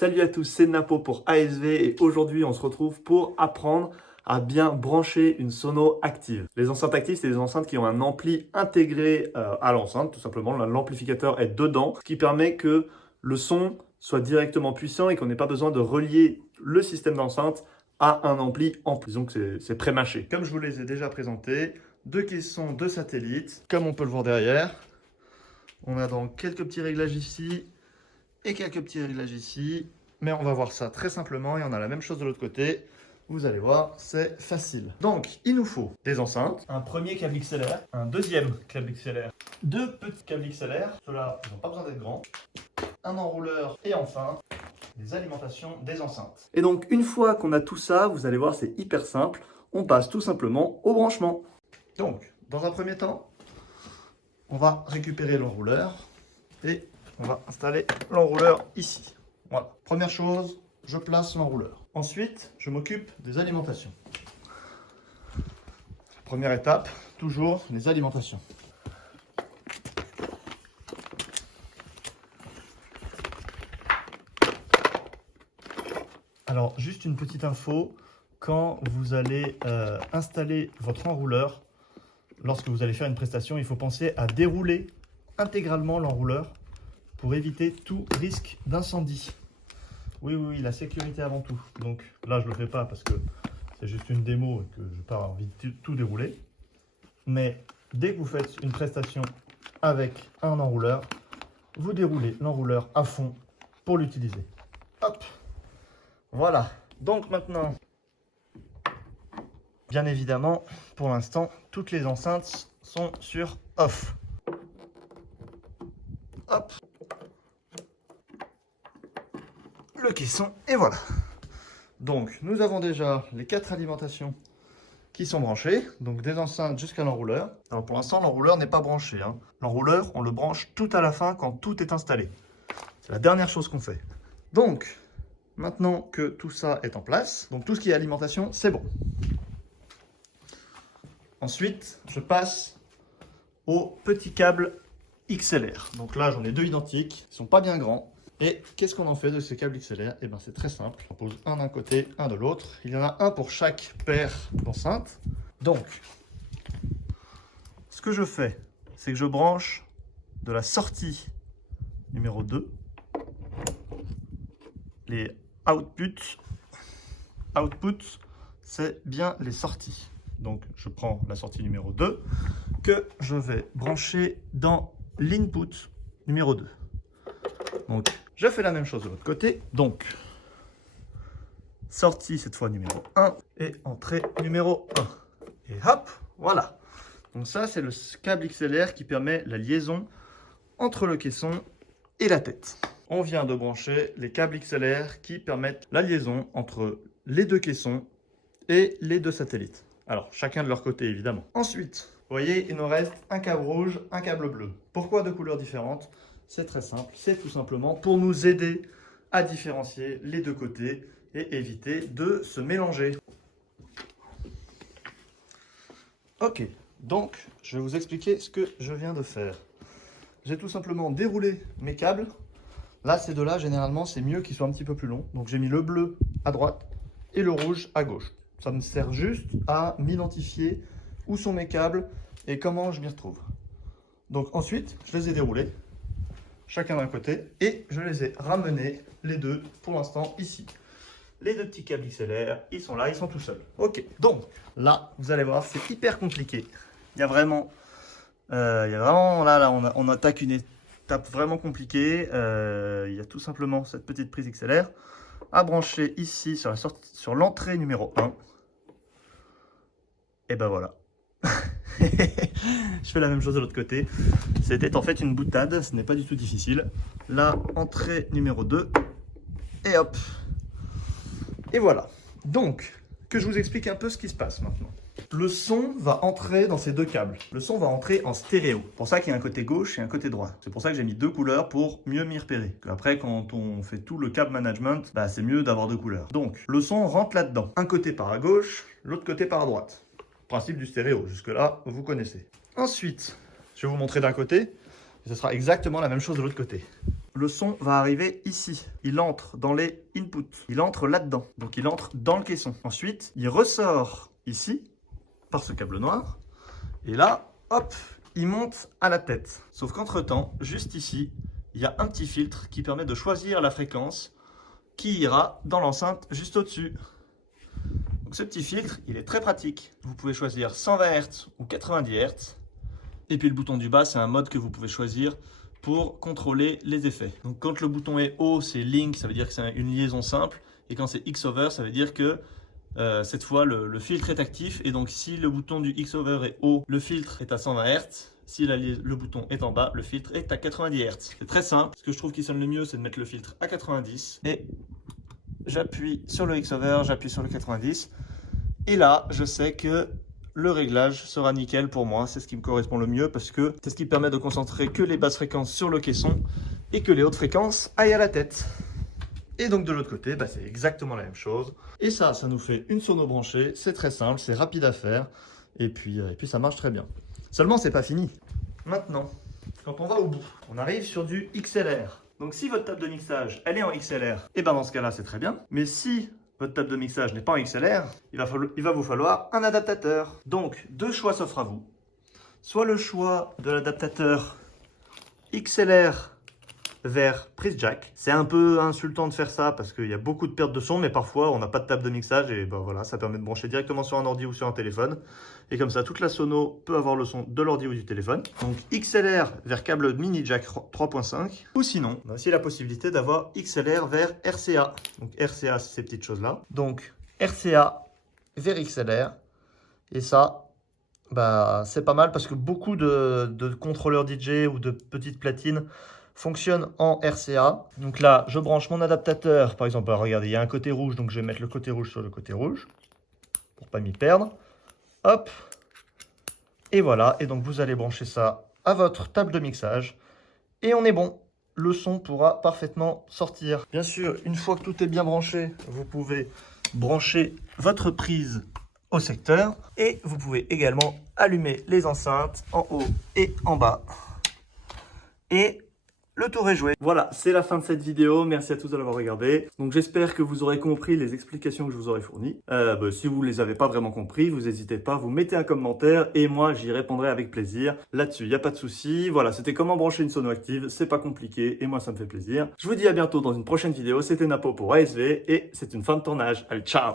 Salut à tous, c'est Napo pour ASV et aujourd'hui on se retrouve pour apprendre à bien brancher une sono active. Les enceintes actives, c'est des enceintes qui ont un ampli intégré à l'enceinte, tout simplement. L'amplificateur est dedans, ce qui permet que le son soit directement puissant et qu'on n'ait pas besoin de relier le système d'enceinte à un ampli en plus. Donc c'est pré-mâché. Comme je vous les ai déjà présentés, deux caissons de satellites, comme on peut le voir derrière. On a donc quelques petits réglages ici et quelques petits réglages ici. Mais on va voir ça très simplement et on a la même chose de l'autre côté. Vous allez voir, c'est facile. Donc, il nous faut des enceintes, un premier câble XLR, un deuxième câble XLR, deux petits câbles XLR, ceux-là, ils n'ont pas besoin d'être grands, un enrouleur et enfin, des alimentations des enceintes. Et donc, une fois qu'on a tout ça, vous allez voir, c'est hyper simple. On passe tout simplement au branchement. Donc, dans un premier temps, on va récupérer l'enrouleur et on va installer l'enrouleur ici. Voilà. Première chose, je place l'enrouleur. Ensuite, je m'occupe des alimentations. Première étape, toujours les alimentations. Alors, juste une petite info, quand vous allez installer votre enrouleur, lorsque vous allez faire une prestation, il faut penser à dérouler intégralement l'enrouleur pour éviter tout risque d'incendie. Oui, la sécurité avant tout. Donc là, je ne le fais pas parce que c'est juste une démo et que je n'ai pas envie de tout dérouler. Mais dès que vous faites une prestation avec un enrouleur, vous déroulez l'enrouleur à fond pour l'utiliser. Hop, voilà. Donc maintenant, bien évidemment, pour l'instant, toutes les enceintes sont sur off. Hop. Le caisson et voilà. Donc nous avons déjà les 4 alimentations qui sont branchées, donc des enceintes jusqu'à l'enrouleur. Alors pour l'instant l'enrouleur n'est pas branché, hein. L'enrouleur on le branche tout à la fin quand tout est installé. C'est la dernière chose qu'on fait. Donc maintenant que tout ça est en place, donc tout ce qui est alimentation c'est bon. Ensuite je passe au petit câble XLR. Donc là j'en ai deux identiques, ils sont pas bien grands. Et qu'est-ce qu'on en fait de ces câbles XLR? Eh bien c'est très simple, on pose un d'un côté, un de l'autre. Il y en a un pour chaque paire d'enceintes. Donc, ce que je fais, c'est que je branche de la sortie numéro 2, les outputs. Outputs, c'est bien les sorties. Donc je prends la sortie numéro 2 que je vais brancher dans l'input numéro 2. Donc, je fais la même chose de l'autre côté. Donc, sortie cette fois numéro 1 et entrée numéro 1. Et hop, voilà. Donc ça, c'est le câble XLR qui permet la liaison entre le caisson et la tête. On vient de brancher les câbles XLR qui permettent la liaison entre les deux caissons et les deux satellites. Alors, chacun de leur côté, évidemment. Ensuite, vous voyez, il nous reste un câble rouge, un câble bleu. Pourquoi deux couleurs différentes? C'est très simple, c'est tout simplement pour nous aider à différencier les deux côtés et éviter de se mélanger. Ok, donc je vais vous expliquer ce que je viens de faire. J'ai tout simplement déroulé mes câbles. Là, ces deux-là, généralement, c'est mieux qu'ils soient un petit peu plus longs. Donc j'ai mis le bleu à droite et le rouge à gauche. Ça me sert juste à m'identifier où sont mes câbles et comment je m'y retrouve. Donc ensuite, je les ai déroulés. Chacun d'un côté, et je les ai ramenés, les deux, pour l'instant, ici. Les deux petits câbles XLR, ils sont là, ils sont tout seuls. Ok, donc, là, vous allez voir, c'est hyper compliqué. Il y a vraiment, là, on attaque une étape vraiment compliquée. Il y a tout simplement cette petite prise XLR à brancher ici, sur l'entrée numéro 1. Et ben voilà. Je fais la même chose de l'autre côté. C'était en fait une boutade, ce n'est pas du tout difficile. Là, entrée numéro 2. Et hop. Et voilà. Donc, que je vous explique un peu ce qui se passe maintenant. Le son va entrer dans ces deux câbles. Le son va entrer en stéréo. C'est pour ça qu'il y a un côté gauche et un côté droit. C'est pour ça que j'ai mis deux couleurs pour mieux m'y repérer. Après, quand on fait tout le câble management, bah, c'est mieux d'avoir deux couleurs. Donc, le son rentre là-dedans. Un côté par à gauche, l'autre côté par à droite. Principe du stéréo, jusque-là, vous connaissez. Ensuite, je vais vous montrer d'un côté, et ce sera exactement la même chose de l'autre côté. le son va arriver ici. Il entre dans les inputs. Il entre là-dedans. Donc il entre dans le caisson. Ensuite, il ressort ici par ce câble noir. Et là, hop, il monte à la tête. Sauf qu'entre-temps, juste ici, il y a un petit filtre qui permet de choisir la fréquence qui ira dans l'enceinte juste au-dessus. Donc ce petit filtre, il est très pratique. Vous pouvez choisir 120 Hz ou 90 Hz. Et puis le bouton du bas, c'est un mode que vous pouvez choisir pour contrôler les effets. Donc quand le bouton est haut, c'est link, ça veut dire que c'est une liaison simple. Et quand c'est X-over, ça veut dire que cette fois le filtre est actif. Et donc si le bouton du X-over est haut, le filtre est à 120 Hz. Si le bouton est en bas, le filtre est à 90 Hz. C'est très simple. Ce que je trouve qui sonne le mieux, c'est de mettre le filtre à 90. Et j'appuie sur le X-over, j'appuie sur le 90. Et là, je sais que le réglage sera nickel pour moi. C'est ce qui me correspond le mieux parce que c'est ce qui permet de concentrer que les basses fréquences sur le caisson et que les hautes fréquences aillent à la tête. Et donc de l'autre côté, c'est exactement la même chose. Et ça nous fait une sono branchée. C'est très simple, c'est rapide à faire. Et puis ça marche très bien. Seulement, c'est pas fini. Maintenant, quand on va au bout, on arrive sur du XLR. Donc si votre table de mixage, elle est en XLR, et dans ce cas-là, c'est très bien. Mais si votre table de mixage n'est pas en XLR, il va vous falloir un adaptateur. Donc, deux choix s'offrent à vous. Soit le choix de l'adaptateur XLR vers prise jack. C'est un peu insultant de faire ça parce qu'il y a beaucoup de pertes de son, mais parfois on n'a pas de table de mixage et voilà, ça permet de brancher directement sur un ordi ou sur un téléphone. Et comme ça, toute la sono peut avoir le son de l'ordi ou du téléphone. Donc XLR vers câble mini jack 3.5. Ou sinon, on a aussi la possibilité d'avoir XLR vers RCA. Donc RCA, c'est ces petites choses-là. Donc RCA vers XLR. Et ça, c'est pas mal parce que beaucoup de contrôleurs DJ ou de petites platines fonctionne en RCA. Donc là, je branche mon adaptateur. Par exemple, regardez, il y a un côté rouge, donc je vais mettre le côté rouge sur le côté rouge pour pas m'y perdre. Hop. Et voilà. Et donc, vous allez brancher ça à votre table de mixage. Et on est bon. Le son pourra parfaitement sortir. Bien sûr, une fois que tout est bien branché, vous pouvez brancher votre prise au secteur. Et vous pouvez également allumer les enceintes en haut et en bas. Et le tour est joué. Voilà, c'est la fin de cette vidéo. Merci à tous de l'avoir regardé. Donc j'espère que vous aurez compris les explications que je vous aurai fournies. Si vous ne les avez pas vraiment compris, vous n'hésitez pas, vous mettez un commentaire et moi j'y répondrai avec plaisir. Là-dessus, il n'y a pas de souci. Voilà, c'était comment brancher une sono active. C'est pas compliqué et moi ça me fait plaisir. Je vous dis à bientôt dans une prochaine vidéo. C'était Napo pour ASV et c'est une fin de tournage. Allez, ciao!